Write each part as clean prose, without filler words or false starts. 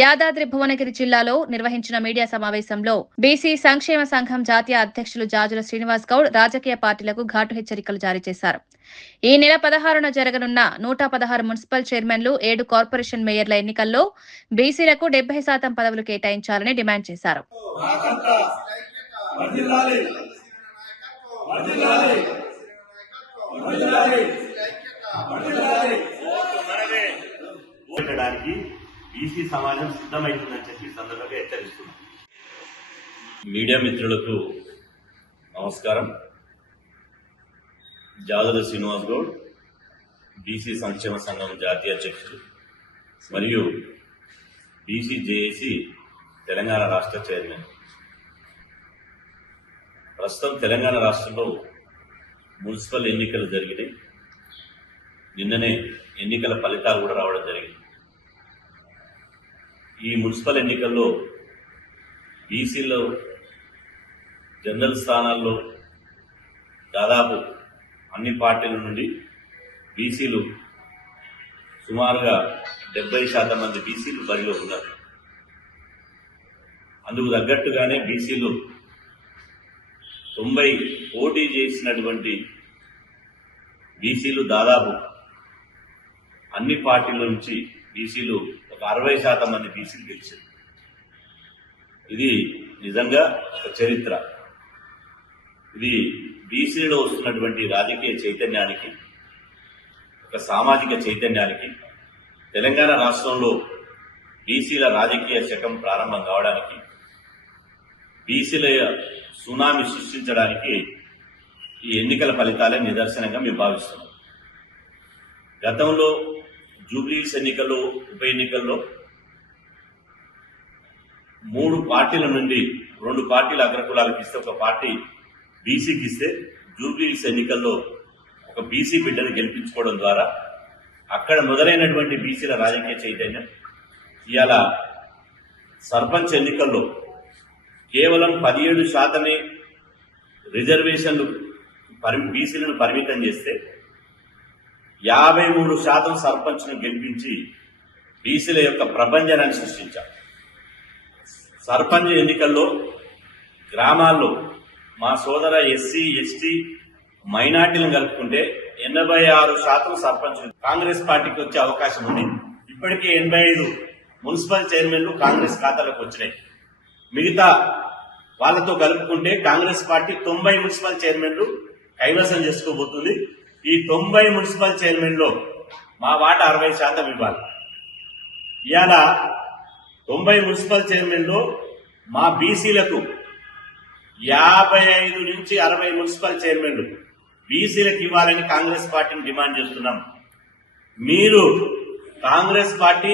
యాదాద్రి భువనగిరి జిల్లాలో నిర్వహించిన మీడియా సమావేశంలో బీసీ సంక్షేమ సంఘం జాతీయ అధ్యక్షులు జాజుల శ్రీనివాస్ గౌడ్ రాజకీయ పార్టీలకు ఘాటు హెచ్చరికలు జారీ చేశారు. ఈ నెల 16న జరగనున్న 116 మున్సిపల్ చైర్మన్లు 7 కార్పొరేషన్ మేయర్ల ఎన్నికల్లో బీసీలకు 70% పదవులు కేటాయించాలని డిమాండ్ చేశారు. బీసీ సమాజం సిద్ధమైతుందని చెప్పి సందర్భంగా హెచ్చరిస్తున్నాం. మీడియా మిత్రులకు నమస్కారం. జాజుల శ్రీనివాస్ గౌడ్, బీసీ సంక్షేమ సంఘం జాతీయ అధ్యక్షుడు మరియు బీసీ జేఏసీ తెలంగాణ రాష్ట్ర చైర్మన్. ప్రస్తుతం తెలంగాణ రాష్ట్రంలో మున్సిపల్ ఎన్నికలు జరిగినాయి. నిన్ననే ఎన్నికల ఫలితాలు కూడా రావడం జరిగింది. ఈ మున్సిపల్ ఎన్నికల్లో బీసీలో జనరల్ స్థానాల్లో దాదాపు అన్ని పార్టీల నుండి బీసీలు సుమారుగా 70% మంది బీసీలు బరిలో ఉన్నారు. అందుకు తగ్గట్టుగానే బీసీలు 90 పోటీ చేసినటువంటి బీసీలు దాదాపు అన్ని పార్టీల నుంచి బీసీలు ఒక 60% మంది బీసీలు గెలిచారు. ఇది నిజంగా ఒక చరిత్ర. ఇది బీసీలో వస్తున్నటువంటి రాజకీయ చైతన్యానికి, ఒక సామాజిక చైతన్యానికి, తెలంగాణ రాష్ట్రంలో బీసీల రాజకీయ శకం ప్రారంభం కావడానికి, బీసీల సునామీ సృష్టించడానికి ఈ ఎన్నికల ఫలితాలే నిదర్శనంగా మేము భావిస్తున్నాం. గతంలో జూబ్లీహిల్స్ ఎన్నికల్లో, ఉప ఎన్నికల్లో 3 పార్టీల నుండి 2 పార్టీల అగ్రకులాలకు ఇస్తే, ఒక పార్టీ బీసీకి ఇస్తే, జూబ్లీహిల్స్ ఎన్నికల్లో ఒక బీసీ బిడ్డను గెలిపించుకోవడం ద్వారా అక్కడ మొదలైనటువంటి బీసీల రాజకీయ చైతన్యం ఇవాళ సర్పంచ్ ఎన్నికల్లో కేవలం 17% రిజర్వేషన్లు బీసీలను పరిమితం చేస్తే 53% సర్పంచ్ను గెలిపించి బీసీల యొక్క ప్రభంజనాన్ని సృష్టించారు. సర్పంచ్ ఎన్నికల్లో గ్రామాల్లో మా సోదర ఎస్సీ, ఎస్టీ, మైనార్టీలను కలుపుకుంటే 86% సర్పంచ్ కాంగ్రెస్ పార్టీకి వచ్చే అవకాశం ఉంది. ఇప్పటికే 85 మున్సిపల్ చైర్మన్లు కాంగ్రెస్ ఖాతాలోకి వచ్చినాయి. మిగతా వాళ్లతో కలుపుకుంటే కాంగ్రెస్ పార్టీ 90 మున్సిపల్ చైర్మన్లు కైవసం చేసుకోబోతుంది. ఈ 90 మున్సిపల్ చైర్మన్లో మా వాటా 60% ఇవ్వాలి. ఇవాళ 90 మున్సిపల్ చైర్మన్లో మా బీసీలకు 55 నుంచి 60 మున్సిపల్ చైర్మన్లు బీసీలకు ఇవ్వాలని కాంగ్రెస్ పార్టీని డిమాండ్ చేస్తున్నాం. మీరు కాంగ్రెస్ పార్టీ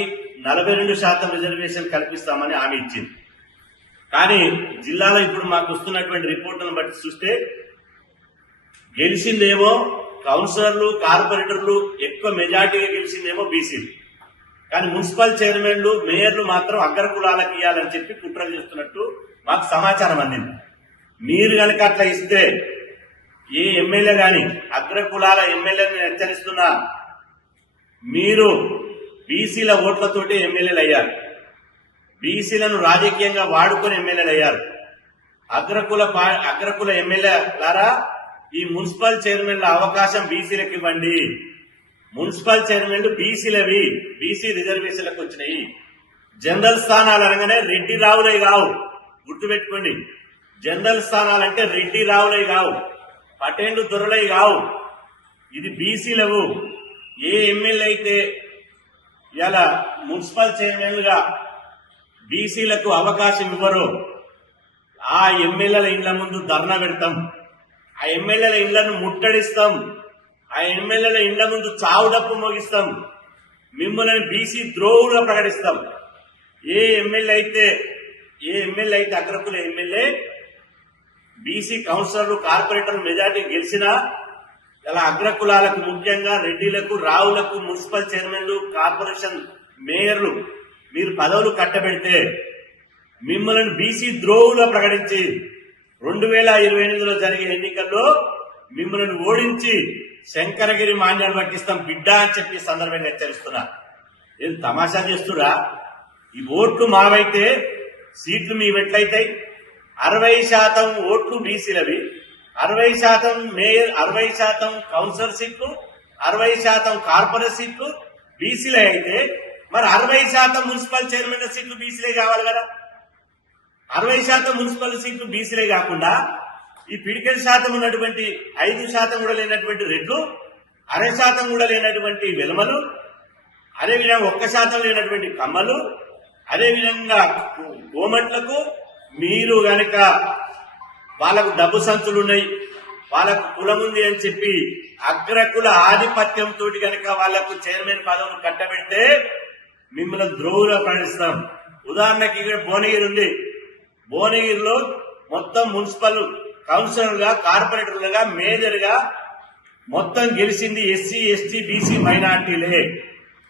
42% రిజర్వేషన్ కల్పిస్తామని హామీ ఇచ్చింది. కానీ జిల్లాలో ఇప్పుడు మాకు వస్తున్నటువంటి రిపోర్టులను బట్టి చూస్తే గెలిచిందేమో కౌన్సిలర్లు, కార్పొరేటర్లు ఎక్కువ మెజార్టీగా గెలిచిందేమో బీసీలు. కానీ మున్సిపల్ చైర్మన్లు, మేయర్లు మాత్రం అగ్రకులాలకు ఇవ్వాలని చెప్పి కుట్రలు చేస్తున్నట్టు మాకు సమాచారం అందింది. మీరు కనుక అట్లా ఇస్తే ఏ ఎమ్మెల్యే గాని అగ్రకులాల ఎమ్మెల్యేని హెచ్చరిస్తున్నా, మీరు బీసీల ఓట్లతోటి ఎమ్మెల్యేలు అయ్యారు. బీసీలను రాజకీయంగా వాడుకొని ఎమ్మెల్యేలు అయ్యారు. అగ్రకుల ఎమ్మెల్యేలారా, ఈ మున్సిపల్ చైర్మన్ల అవకాశం బీసీలకు ఇవ్వండి. మున్సిపల్ చైర్మన్లు బీసీలవి, బీసీ రిజర్వేషన్లకు వచ్చినాయి. జనరల్ స్థానాలు అనగానే రెడ్డి రావులై కావు, గుర్తుపెట్టుకోండి. జనరల్ స్థానాలంటే రెడ్డి రావులై కావు, పటేండు దొరలై కావు. ఇది బీసీలవు. ఏ ఎమ్మెల్యే అయితే ఇలా మున్సిపల్ చైర్మన్లుగా బీసీలకు అవకాశం ఇవ్వరో ఆ ఎమ్మెల్యేల ఇళ్ల ముందు ధర్నా పెడతాం, ఆ ఎమ్మెల్యేల ఇళ్లను ముట్టడిస్తాం, ఆ ఎమ్మెల్యేల ఇళ్ల ముందు చావుడప్పు మోగిస్తాం, మిమ్మల్ని బీసీ ద్రోహులుగా ప్రకటిస్తాం. ఏ ఎమ్మెల్యే అయితే అగ్రకుల ఎమ్మెల్యే బీసీ కౌన్సిలర్లు, కార్పొరేటర్లు మెజార్టీ గెలిచినా ఇలా అగ్రకులాలకు, ముఖ్యంగా రెడ్డిలకు, రావులకు మున్సిపల్ చైర్మన్లు, కార్పొరేషన్ మేయర్లు మీరు పదవులు కట్టబెడితే మిమ్మల్ని బీసీ ద్రోహులుగా ప్రకటించి 2028లో జరిగే ఎన్నికల్లో మిమ్మల్ని ఓడించి శంకరగిరి మాన్యాలు పట్టిస్తాం బిడ్డ అని చెప్పి సందర్భంగా హెచ్చరిస్తున్నా. ఏం తమాషా చేస్తురా? ఈ ఓట్లు మావైతే సీట్లు మీ ఎట్లయితాయి? 60% ఓట్లు బీసీలవి, 60% మేయర్, 60% కౌన్సిలర్ సీట్లు, 60% కార్పొరేట్ సీట్లు బీసీలే అయితే మరి 60% మున్సిపల్ చైర్మన్ సీట్లు బీసీలే కావాలి కదా. 60% మున్సిపల్ సీట్లు బీసీలే కాకుండా ఈ పిడికెల్ శాతం ఉన్నటువంటి 5% కూడా లేనటువంటి రెడ్లు, 0.5% కూడా లేనటువంటి వెలమలు, అదేవిధంగా 1% లేనటువంటి కమ్మలు, అదేవిధంగా గోమట్లకు మీరు గనక వాళ్ళకు డబ్బు సంచులు ఉన్నాయి, వాళ్ళకు కులం ఉంది అని చెప్పి అగ్రకుల ఆధిపత్యంతో గనక వాళ్లకు చైర్మన్ పదవులు కట్టబెడితే మిమ్మల్ని ద్రోహులుగా పరిగణిస్తాం. ఉదాహరణకి ఇక్కడ భువనగిరి ఉంది. భువనగిరిలో మొత్తం మున్సిపల్ కౌన్సిలర్గా, కార్పొరేటర్లుగా, మేజర్గా మొత్తం గెలిచింది ఎస్సీ, ఎస్టీ, బీసీ మైనార్టీలే.